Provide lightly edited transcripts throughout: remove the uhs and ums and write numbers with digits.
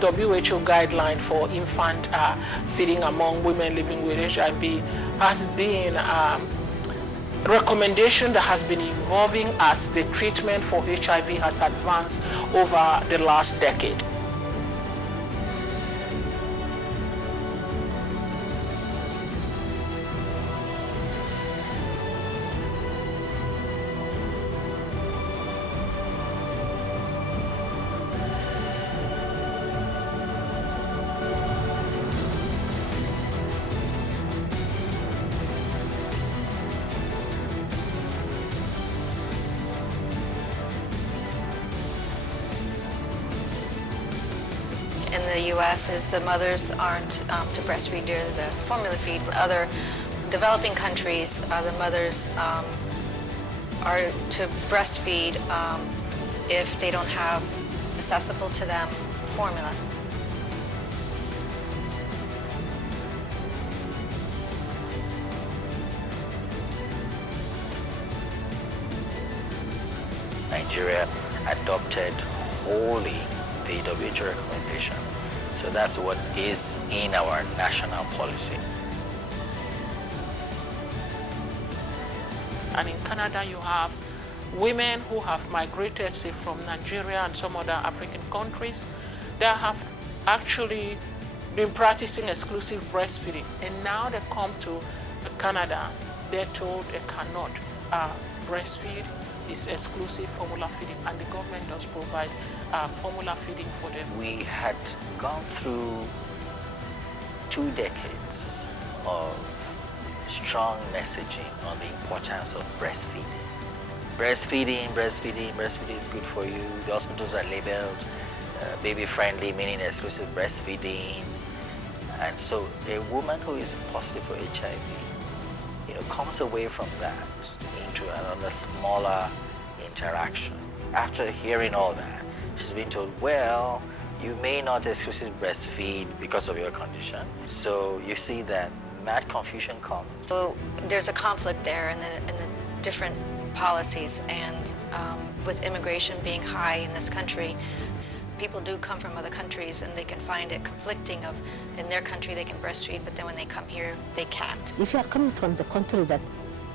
WHO guideline for infant feeding among women living with HIV has been recommendation that has been evolving as the treatment for HIV has advanced over the last decade. In the U.S. is the mothers aren't to breastfeed, they're the formula feed. Other developing countries, the mothers are to breastfeed if they don't have accessible to them formula. Nigeria adopted wholly the WHO recommendation. So that's what is in our national policy. And in Canada, you have women who have migrated, say, from Nigeria and some other African countries that have actually been practicing exclusive breastfeeding. And now they come to Canada, they're told they cannot breastfeed. It's exclusive formula feeding, and the government does provide formula feeding for them. We had gone through 2 decades of strong messaging on the importance of breastfeeding. Breastfeeding is good for you. The hospitals are labeled baby-friendly, meaning exclusive breastfeeding. And so a woman who is positive for HIV, comes away from that into another smaller interaction. After hearing all that, she's been told, well, you may not exclusively breastfeed because of your condition. So you see that mad confusion comes. So there's a conflict there in the different policies, and with immigration being high in this country, people do come from other countries and they can find it conflicting of in their country they can breastfeed, but then when they come here, they can't. If you are coming from the country that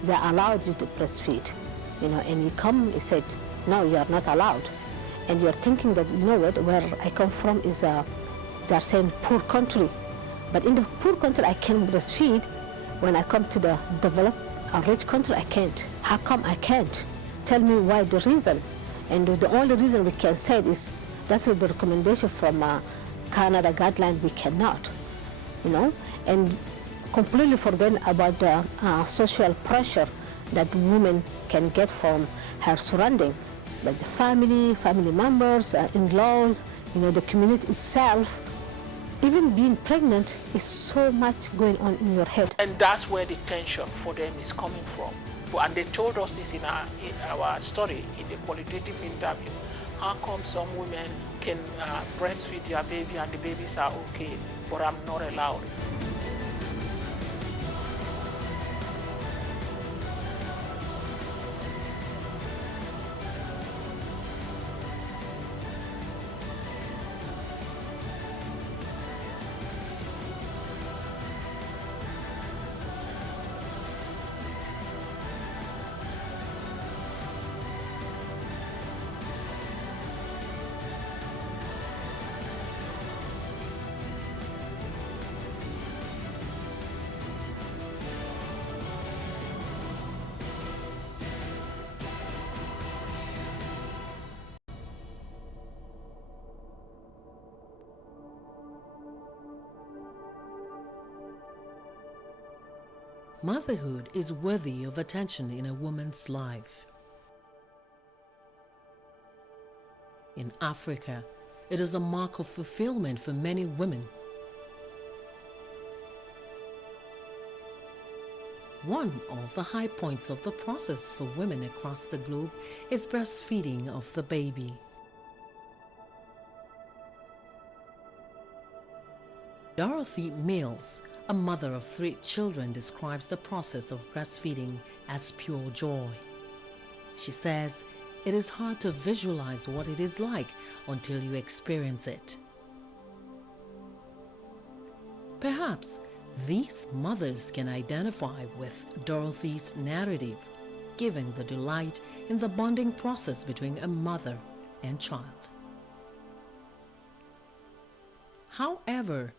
they allowed you to breastfeed, and you come, you said, no, you are not allowed. And you're thinking that, what, where I come from is, they are saying poor country. But in the poor country, I can breastfeed. When I come to the developed or rich country, I can't. How come I can't? Tell me why the reason. And the only reason we can say is, that's the recommendation from Canada guideline, we cannot, and completely forgetting about the social pressure that women can get from her surrounding, like the family members, in-laws, the community itself. Even being pregnant is so much going on in your head. And that's where the tension for them is coming from. And they told us this in our study, in the qualitative interview. How come some women can breastfeed their baby and the babies are okay, but I'm not allowed? Motherhood is worthy of attention in a woman's life. In Africa, it is a mark of fulfillment for many women. One of the high points of the process for women across the globe is breastfeeding of the baby. Dorothy Mills, a mother of 3 children, describes the process of breastfeeding as pure joy. She says, it is hard to visualize what it is like until you experience it. Perhaps these mothers can identify with Dorothy's narrative, giving the delight in the bonding process between a mother and child. However,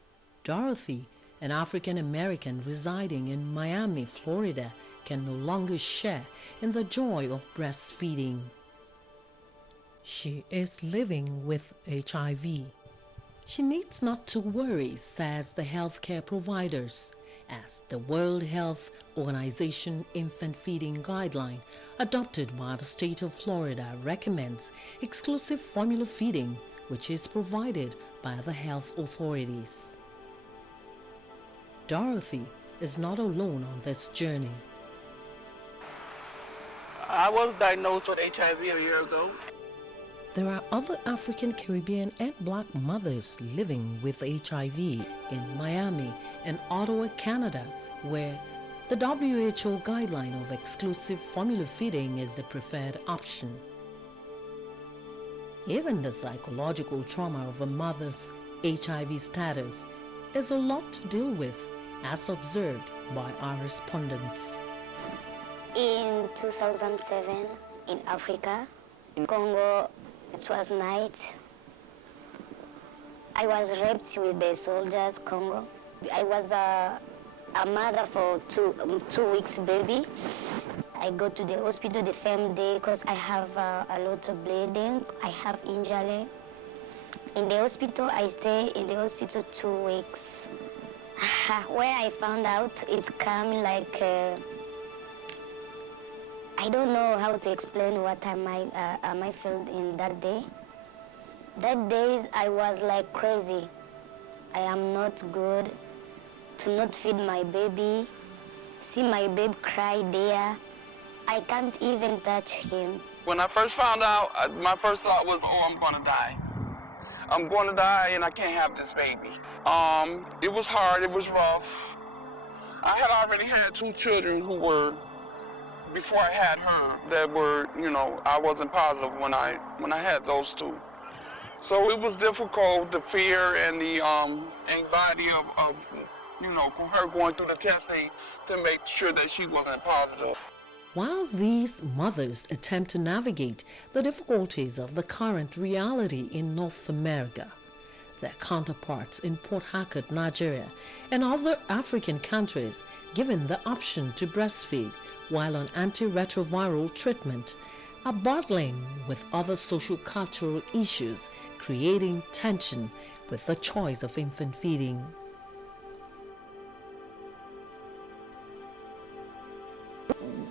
Dorothy, an African American residing in Miami, Florida, can no longer share in the joy of breastfeeding. She is living with HIV. She needs not to worry, says the healthcare providers, as the World Health Organization infant feeding guideline adopted by the state of Florida recommends exclusive formula feeding, which is provided by the health authorities. Dorothy is not alone on this journey. I was diagnosed with HIV a year ago. There are other African, Caribbean, and Black mothers living with HIV in Miami and Ottawa, Canada, where the WHO guideline of exclusive formula feeding is the preferred option. Even the psychological trauma of a mother's HIV status is a lot to deal with, as observed by our respondents. In 2007, in Africa, in Congo, it was night. I was raped with the soldiers, Congo. I was a mother for two weeks baby. I go to the hospital the same day because I have a lot of bleeding. I have injury. In the hospital, I stay in the hospital 2 weeks. Where I found out it's coming like, I don't know how to explain what I felt in that day. That days I was like crazy. I am not good to not feed my baby, see my baby cry there. I can't even touch him. When I first found out, my first thought was, oh, I'm gonna die. I'm gonna die and I can't have this baby. It was hard, it was rough. I had already had 2 children who were, before I had her, that were, I wasn't positive when I had those 2. So it was difficult, the fear and the anxiety of her going through the testing to make sure that she wasn't positive. While these mothers attempt to navigate the difficulties of the current reality in North America, their counterparts in Port Harcourt, Nigeria, and other African countries, given the option to breastfeed while on antiretroviral treatment, are battling with other socio-cultural issues, creating tension with the choice of infant feeding.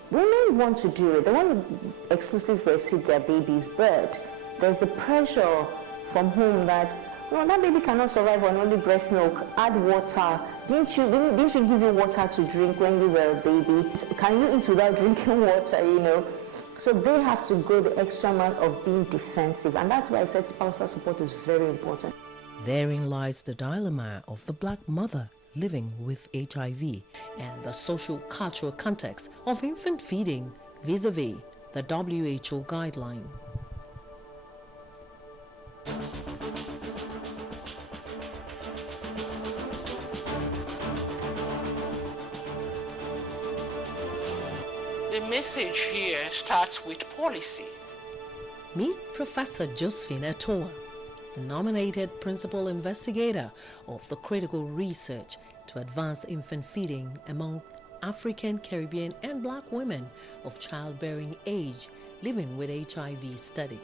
Women want to do it. They want to exclusively breastfeed their babies, but there's the pressure from home that, no, that baby cannot survive on only breast milk. Add water. Didn't we give you water to drink when you were a baby? Can you eat without drinking water, So they have to go the extra mile of being defensive, and that's why I said spousal support is very important. Therein lies the dilemma of the Black mother living with HIV and the social cultural context of infant feeding vis-a-vis the WHO guideline. The message here starts with policy. Meet Professor Josephine Etoa, the nominated principal investigator of the critical research to advance infant feeding among African, Caribbean, and Black women of childbearing age living with HIV study.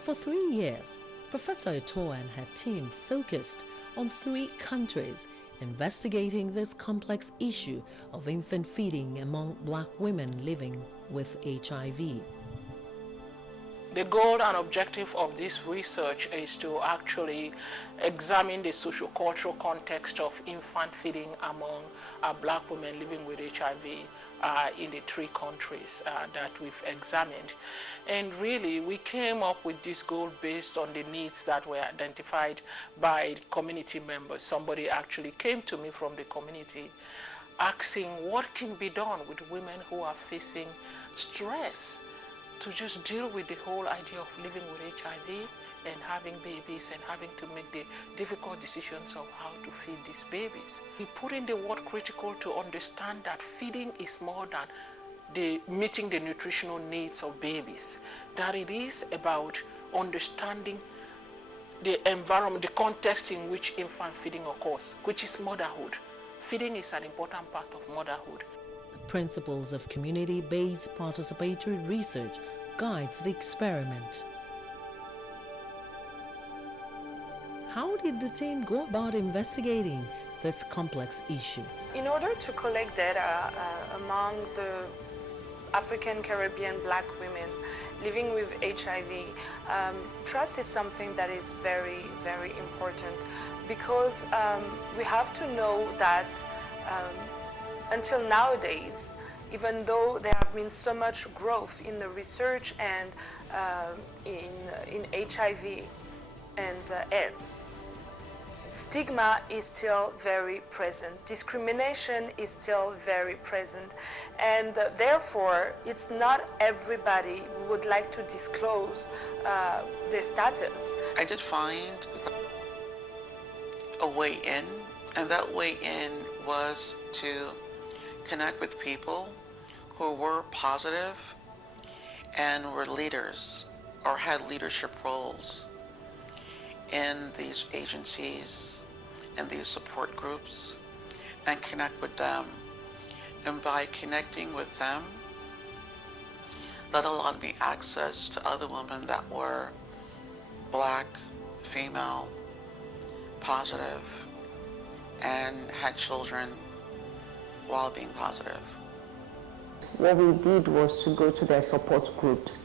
For 3 years, Professor Etoa and her team focused on 3 countries investigating this complex issue of infant feeding among Black women living with HIV. The goal and objective of this research is to actually examine the socio-cultural context of infant feeding among Black women living with HIV in the 3 countries that we've examined. And really, we came up with this goal based on the needs that were identified by community members. Somebody actually came to me from the community asking what can be done with women who are facing stress to just deal with the whole idea of living with HIV and having babies and having to make the difficult decisions of how to feed these babies. We put in the word critical to understand that feeding is more than meeting the nutritional needs of babies, that it is about understanding the environment, the context in which infant feeding occurs, which is motherhood. Feeding is an important part of motherhood. The principles of community-based participatory research guides the experiment. How did the team go about investigating this complex issue? In order to collect data among the African Caribbean Black women living with HIV, trust is something that is very, very important, because we have to know that until nowadays, even though there have been so much growth in the research and in HIV and AIDS, stigma is still very present. Discrimination is still very present. And therefore, it's not everybody who would like to disclose their status. I did find a way in, and that way in was to connect with people who were positive and were leaders or had leadership roles in these agencies and these support groups, and connect with them. And by connecting with them, that allowed me access to other women that were Black, female, positive, and had children while being positive. What we did was to go to their support groups.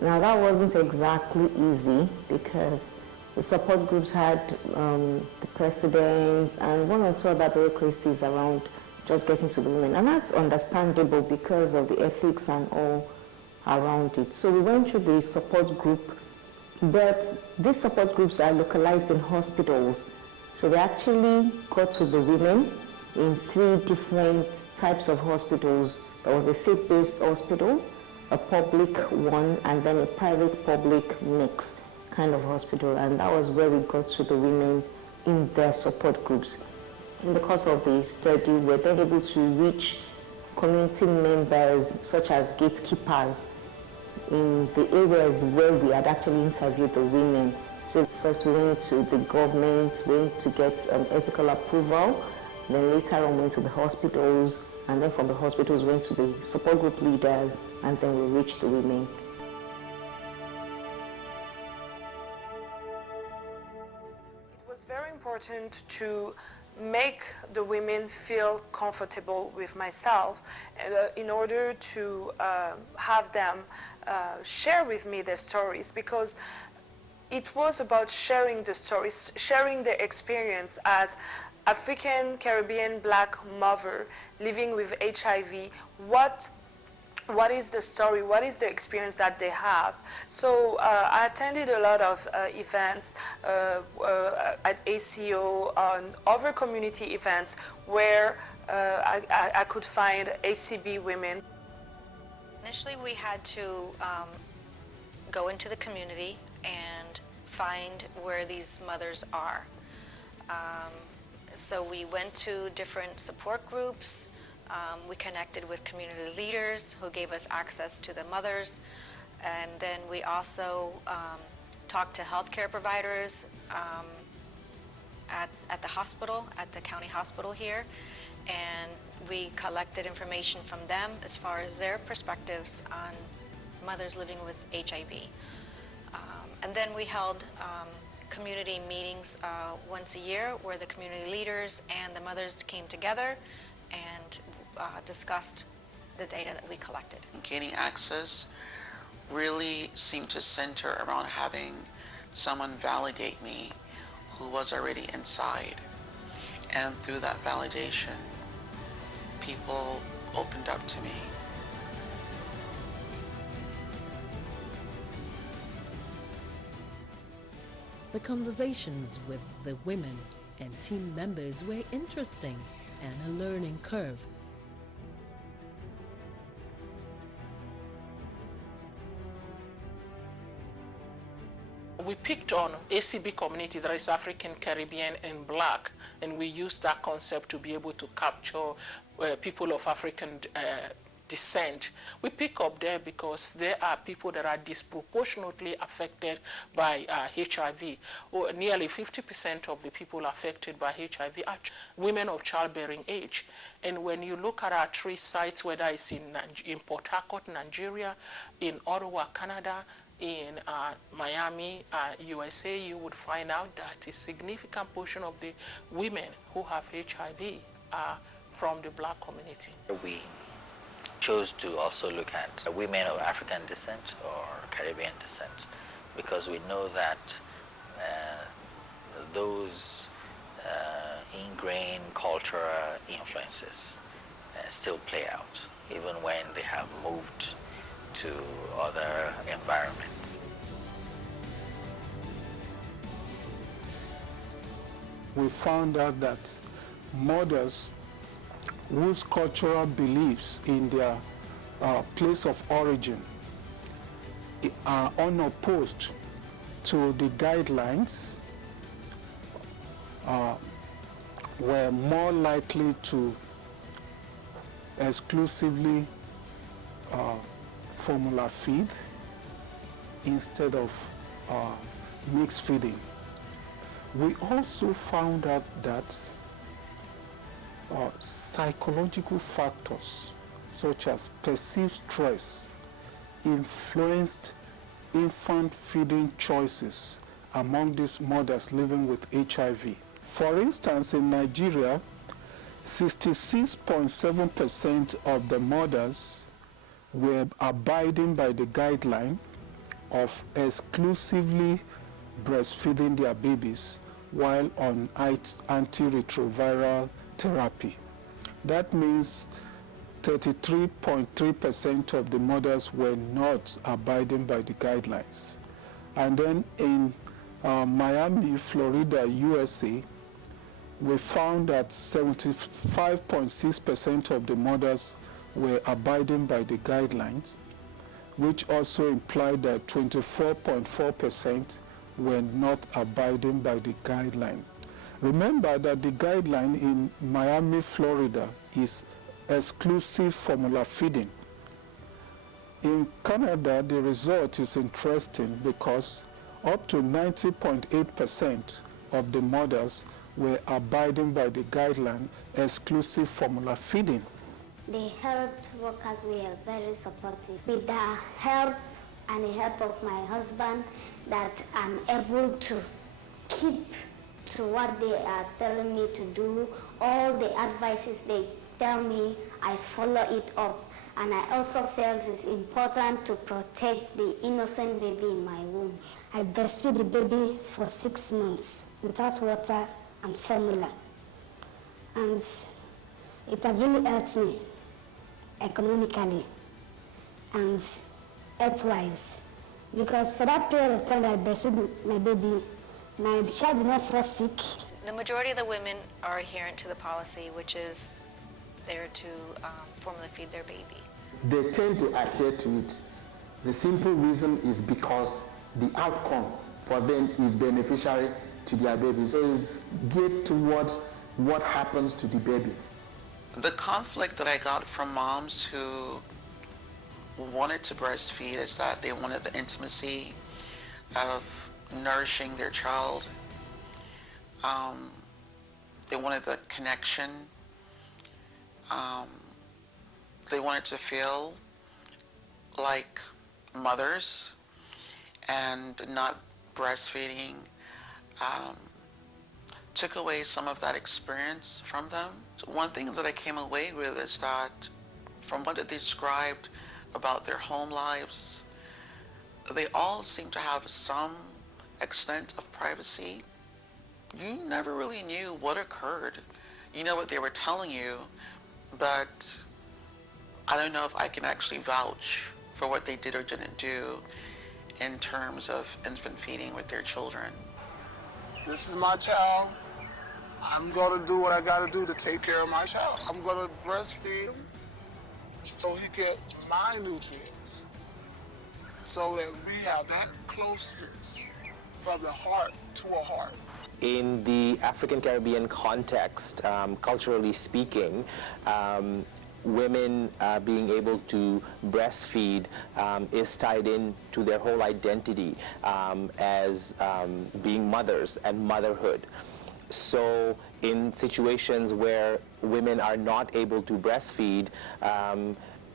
Now that wasn't exactly easy, because the support groups had the presidents and one or two other bureaucracies around just getting to the women. And that's understandable because of the ethics and all around it. So we went through the support group, but these support groups are localized in hospitals. So they actually got to the women in 3 different types of hospitals. There was a faith-based hospital, a public one, and then a private-public mix kind of hospital, and that was where we got to the women in their support groups. In the course of the study, we were then able to reach community members such as gatekeepers in the areas where we had actually interviewed the women. So first we went to the government, went to get ethical approval, then later on went to the hospitals, and then from the hospitals went to the support group leaders, and then we reached the women. It was very important to make the women feel comfortable with myself in order to have them share with me their stories, because it was about sharing the stories, sharing their experience as African Caribbean Black mother living with HIV. What is the story? What is the experience that they have? So I attended a lot of events at ACO and other community events where I could find ACB women. Initially, we had to go into the community and find where these mothers are. So we went to different support groups. We connected with community leaders who gave us access to the mothers. And then we also talked to healthcare providers at the hospital, at the county hospital here. And we collected information from them as far as their perspectives on mothers living with HIV. And then we held community meetings once a year where the community leaders and the mothers came together and discussed the data that we collected. Gaining access really seemed to center around having someone validate me who was already inside. And through that validation, people opened up to me. The conversations with the women and team members were interesting and a learning curve. we picked on ACB community, that is African, Caribbean, and Black, and we used that concept to be able to capture people of African descent. We pick up there because there are people that are disproportionately affected by HIV. Nearly 50% of the people affected by HIV are women of childbearing age. And when you look at our 3 sites, whether it's in Port Harcourt, Nigeria, in Ottawa, Canada, in Miami, USA, you would find out that a significant portion of the women who have HIV are from the Black community. We chose to also look at women of African descent or Caribbean descent because we know that those ingrained cultural influences still play out, even when they have moved to other environments. We found out that mothers whose cultural beliefs in their place of origin are unopposed to the guidelines were more likely to exclusively formula feed instead of mixed feeding. We also found out that psychological factors such as perceived stress influenced infant feeding choices among these mothers living with HIV. For instance, in Nigeria, 66.7% of the mothers were abiding by the guideline of exclusively breastfeeding their babies while on antiretroviral therapy. That means 33.3% of the mothers were not abiding by the guidelines. And then in Miami, Florida, USA, we found that 75.6% of the mothers were abiding by the guidelines, which also implied that 24.4% were not abiding by the guideline. Remember that the guideline in Miami, Florida is exclusive formula feeding. In Canada, the result is interesting because up to 90.8% of the mothers were abiding by the guideline exclusive formula feeding. The health workers were very supportive. With the help and the help of my husband, that I'm able to keep to what they are telling me to do. All the advices they tell me, I follow it up. And I also felt it's important to protect the innocent baby in my womb. I breastfeed the baby for 6 months without water and formula. And it has really helped me economically and health-wise. Because for that period of time that I breastfeed my baby, my child did not fall sick. The majority of the women are adherent to the policy, which is there to formula feed their baby. They tend to adhere to it. The simple reason is because the outcome for them is beneficiary to their babies. So it's geared towards what happens to the baby. The conflict that I got from moms who wanted to breastfeed is that they wanted the intimacy of nourishing their child. They wanted the connection. They wanted to feel like mothers, and not breastfeeding took away some of that experience from them. So one thing that I came away with is that from what they described about their home lives, they all seem to have some extent of privacy. You never really knew what occurred. You know what they were telling you, but I don't know if I can actually vouch for what they did or didn't do in terms of infant feeding with their children. This is my child. I'm gonna do what I gotta do to take care of my child. I'm gonna breastfeed him so he gets my nutrients, so that we have that closeness from the heart to a heart. In the African Caribbean context, culturally speaking, women being able to breastfeed is tied in to their whole identity as being mothers and motherhood. So in situations where women are not able to breastfeed,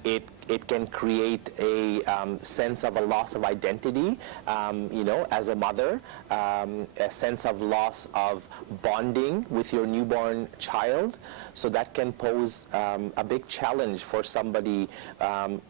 it can create a sense of a loss of identity, you know, as a mother, a sense of loss of bonding with your newborn child. So that can pose a big challenge for somebody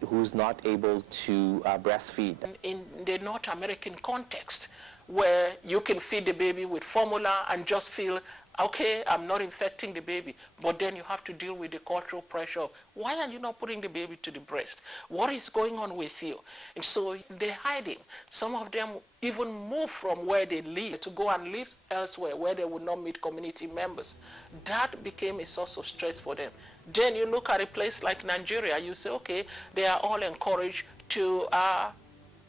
who's not able to breastfeed. In the North American context, where you can feed the baby with formula and just feel, okay, I'm not infecting the baby, but then you have to deal with the cultural pressure of, why are you not putting the baby to the breast? What is going on with you? And so they're hiding. Some of them even move from where they live to go and live elsewhere where they would not meet community members. That became a source of stress for them. Then you look at a place like Nigeria, you say, okay, they are all encouraged to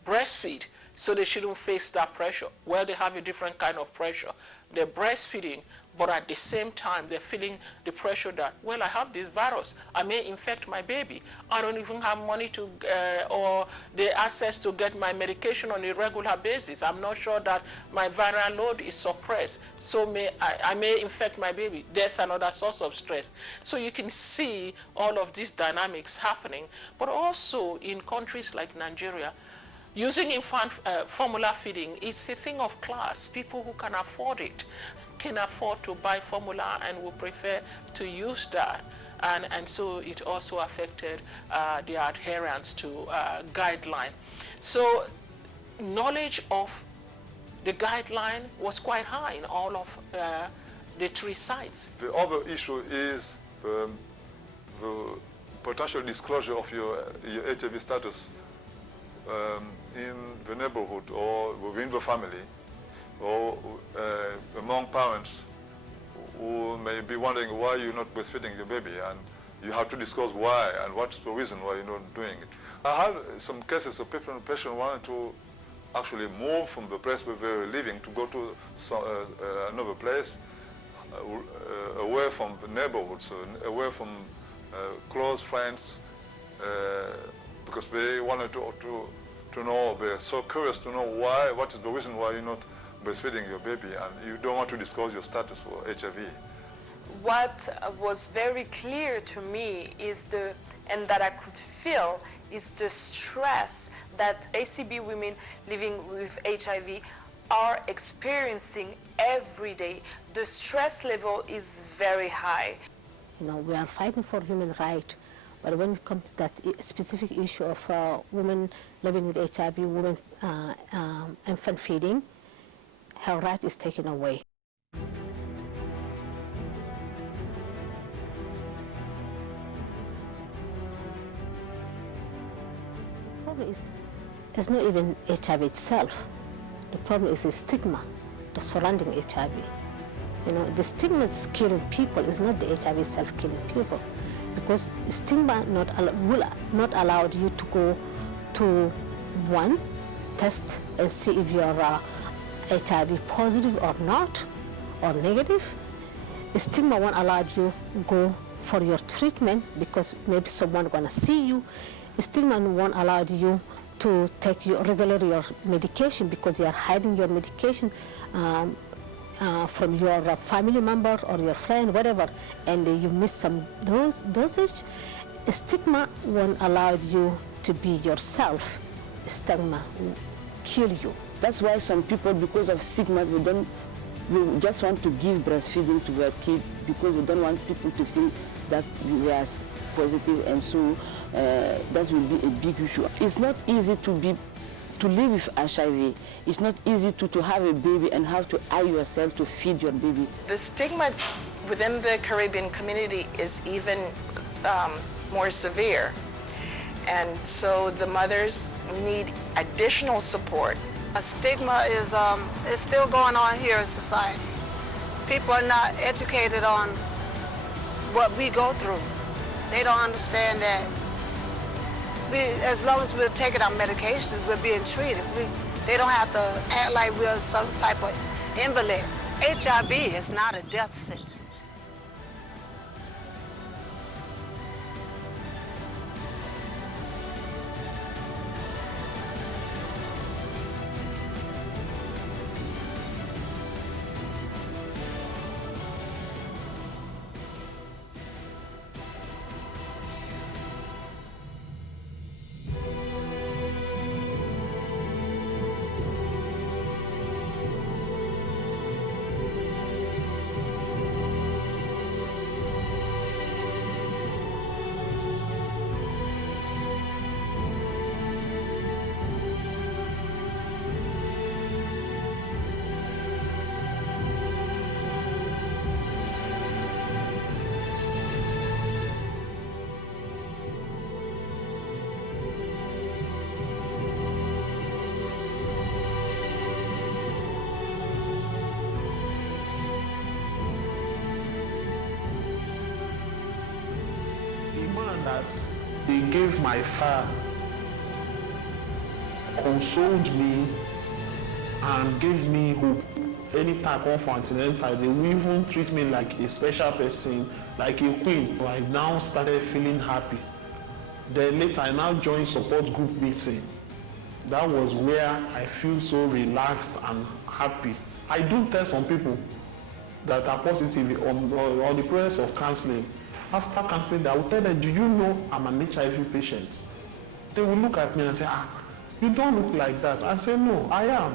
breastfeed, so they shouldn't face that pressure. Well, they have a different kind of pressure. They're breastfeeding, but at the same time, they're feeling the pressure that, well, I have this virus. I may infect my baby. I don't even have money to, or the access to get my medication on a regular basis. I'm not sure that my viral load is suppressed, so I may infect my baby. There's another source of stress. So you can see all of these dynamics happening, but also in countries like Nigeria, using infant formula feeding is a thing of class. People who can afford it can afford to buy formula and will prefer to use that. And so it also affected the adherence to guideline. So knowledge of the guideline was quite high in all of the 3 sites. The other issue is the potential disclosure of your HIV status in the neighborhood or within the family, or among parents who may be wondering why you're not breastfeeding your baby, and you have to discuss why and what's the reason why you're not doing it. I had some cases of patients wanting to actually move from the place where they were living to go to another place away from the neighborhood, so away from close friends, because they wanted to know, they're so curious to know why, what is the reason why you're not breastfeeding your baby, and you don't want to disclose your status for HIV. What was very clear to me is and that I could feel, is the stress that ACB women living with HIV are experiencing every day. The stress level is very high. You know, we are fighting for human rights, but when it comes to that specific issue of women living with HIV, women infant feeding, her right is taken away. The problem is, it's not even HIV itself. The problem is the stigma, the surrounding HIV. You know, the stigma is killing people. It's not the HIV itself killing people, because stigma will not allow you to go to one test and see if you are HIV positive or not, or negative. The stigma won't allow you go for your treatment because maybe someone gonna see you. The stigma won't allow you to take regularly your medication because you are hiding your medication from your family member or your friend, whatever, and you miss some dosage. Stigma won't allow you to be yourself. Stigma will kill you. That's why some people, because of stigma, they just want to give breastfeeding to their kid because they don't want people to think that they are positive, and so that will be a big issue. It's not easy to live with HIV. It's not easy to have a baby and have to eye yourself to feed your baby. The stigma within the Caribbean community is even more severe. And so the mothers need additional support. A stigma is still going on here in society. People are not educated on what we go through. They don't understand that as long as we're taking our medications, we're being treated. They don't have to act like we're some type of invalid. HIV is not a death sentence. That they gave my father consoled me and gave me hope. Anytime I come for antenatal, they will even treat me like a special person, like a queen. I now started feeling happy. Then later I now joined support group meeting. That was where I feel so relaxed and happy. I do tell some people that are positive on the process of counseling. After counseling, I will tell them, do you know I'm an HIV patient? They will look at me and say, you don't look like that. I say, no, I am.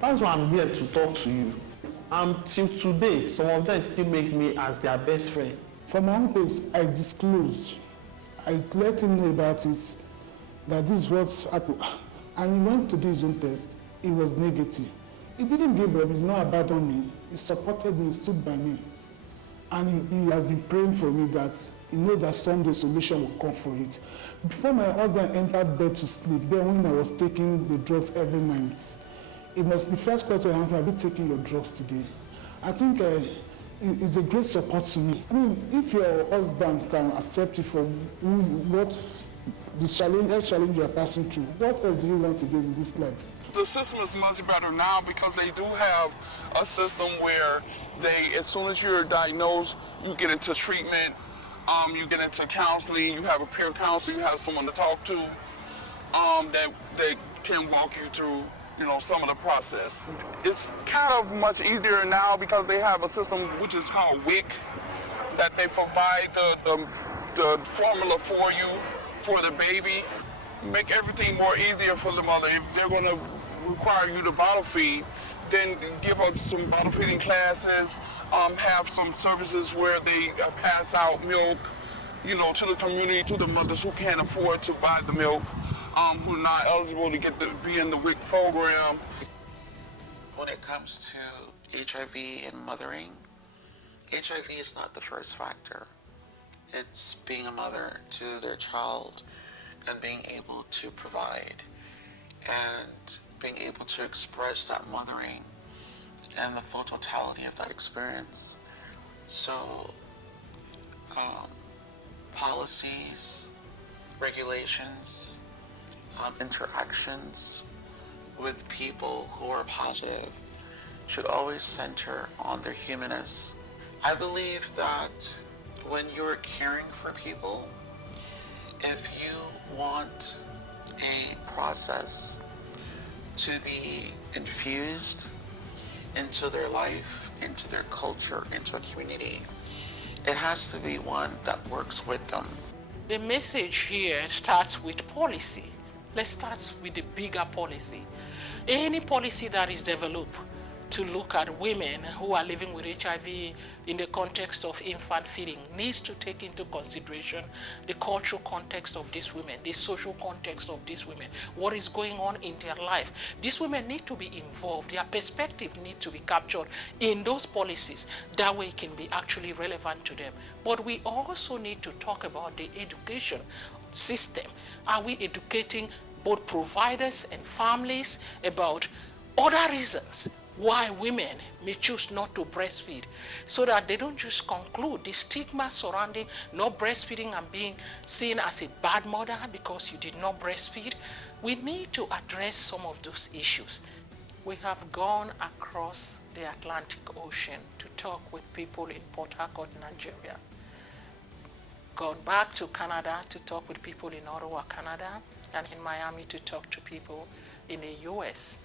That's why I'm here to talk to you. And till today, some of them still make me as their best friend. For my own case, I disclosed. I let him know about it, that this is what's happened. And he went to do his own test. It was negative. He didn't give up, he did not abandon me. He supported me, stood by me. And he has been praying for me that he knows that someday solution will come for it. Before my husband entered bed to sleep, then when I was taking the drugs every night, it was the first question I asked, have you taken your drugs today? I think it's a great support to me. I mean, if your husband can accept you for what's the challenge you are passing through, what else do you want to do in this life? The system is much better now because they do have a system where they, as soon as you're diagnosed, you get into treatment, you get into counseling, you have a peer counselor, you have someone to talk to that can walk you through, some of the process. It's kind of much easier now because they have a system which is called WIC, that they provide the formula for you, for the baby, make everything more easier for the mother. If they're going to require you to bottle feed, then give up some bottle feeding classes, have some services where they pass out milk, to the community, to the mothers who can't afford to buy the milk, who are not eligible to be in the WIC program. When it comes to HIV and mothering, HIV is not the first factor. It's being a mother to their child and being able to provide and being able to express that mothering and the full totality of that experience. So policies, regulations, interactions with people who are positive should always center on their humanness. I believe that when you're caring for people, if you want a process to be infused into their life, into their culture, into a community, it has to be one that works with them. The message here starts with policy. Let's start with the bigger policy. Any policy that is developed to look at women who are living with HIV in the context of infant feeding needs to take into consideration the cultural context of these women, the social context of these women, what is going on in their life. These women need to be involved. Their perspective needs to be captured in those policies. That way it can be actually relevant to them. But we also need to talk about the education system. Are we educating both providers and families about other reasons why women may choose not to breastfeed, so that they don't just conclude the stigma surrounding not breastfeeding and being seen as a bad mother because you did not breastfeed? We need to address some of those issues. We have gone across the Atlantic Ocean to talk with people in Port Harcourt, Nigeria. Gone back to Canada to talk with people in Ottawa, Canada, and in Miami to talk to people in the US.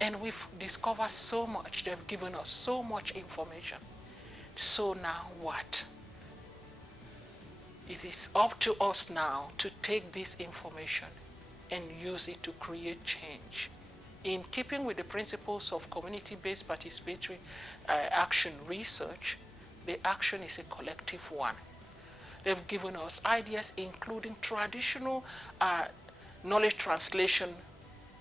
And we've discovered so much. They've given us so much information. So now what? It is up to us now to take this information and use it to create change. In keeping with the principles of community-based participatory action research, the action is a collective one. They've given us ideas including traditional knowledge translation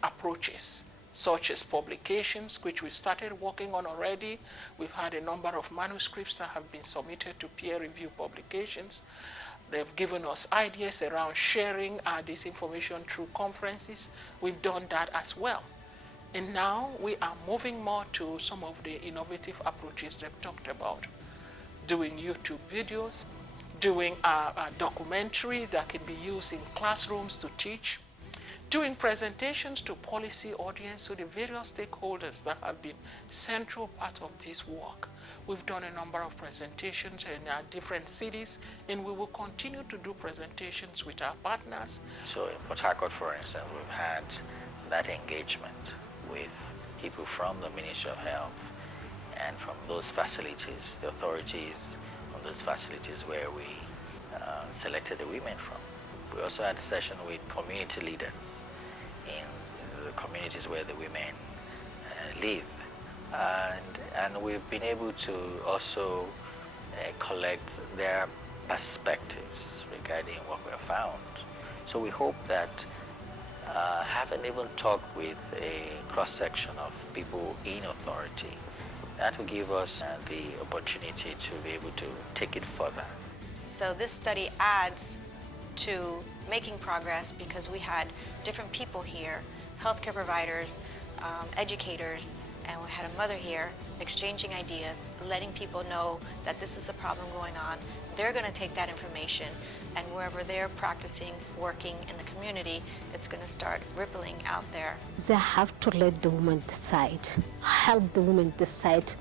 approaches, such as publications, which we've started working on already. We've had a number of manuscripts that have been submitted to peer-reviewed publications. They've given us ideas around sharing this information through conferences. We've done that as well. And now we are moving more to some of the innovative approaches they've talked about. Doing YouTube videos, doing a documentary that can be used in classrooms to teach, doing presentations to policy audience, to the various stakeholders that have been central part of this work. We've done a number of presentations in different cities, and we will continue to do presentations with our partners. So in Port Harcourt, for instance, we've had that engagement with people from the Ministry of Health and from those facilities, the authorities from those facilities where we selected the women from. We also had a session with community leaders in the communities where the women live. And we've been able to also collect their perspectives regarding what we have found. So we hope that having even talked with a cross-section of people in authority, that will give us the opportunity to be able to take it further. So this study adds to making progress because we had different people here, healthcare providers, educators, and we had a mother here exchanging ideas, letting people know that this is the problem going on. They're going to take that information, and wherever they're practicing, working in the community, it's going to start rippling out there. They have to let the women decide, help the women decide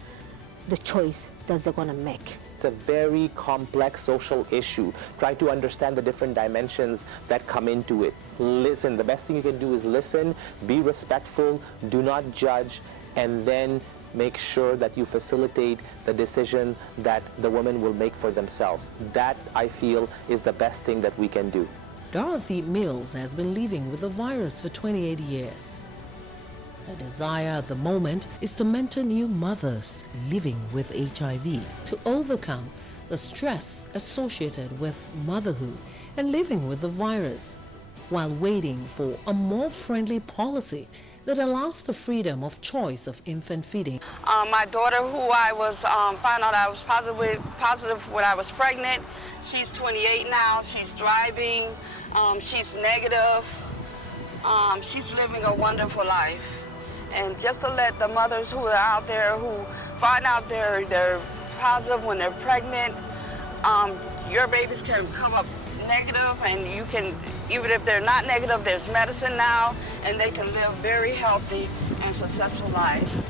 the choice that they're going to make. It's a very complex social issue. Try to understand the different dimensions that come into it. Listen, the best thing you can do is listen, be respectful, do not judge, and then make sure that you facilitate the decision that the women will make for themselves. That, I feel, is the best thing that we can do. Dorothy Mills has been living with the virus for 28 years. Her desire at the moment is to mentor new mothers living with HIV to overcome the stress associated with motherhood and living with the virus, while waiting for a more friendly policy that allows the freedom of choice of infant feeding. My daughter, who I was found out I was positive when I was pregnant, she's 28 now. She's driving. She's negative. She's living a wonderful life. And just to let the mothers who are out there who find out they're positive when they're pregnant, your babies can come up negative, and you can, even if they're not negative, there's medicine now, and they can live very healthy and successful lives.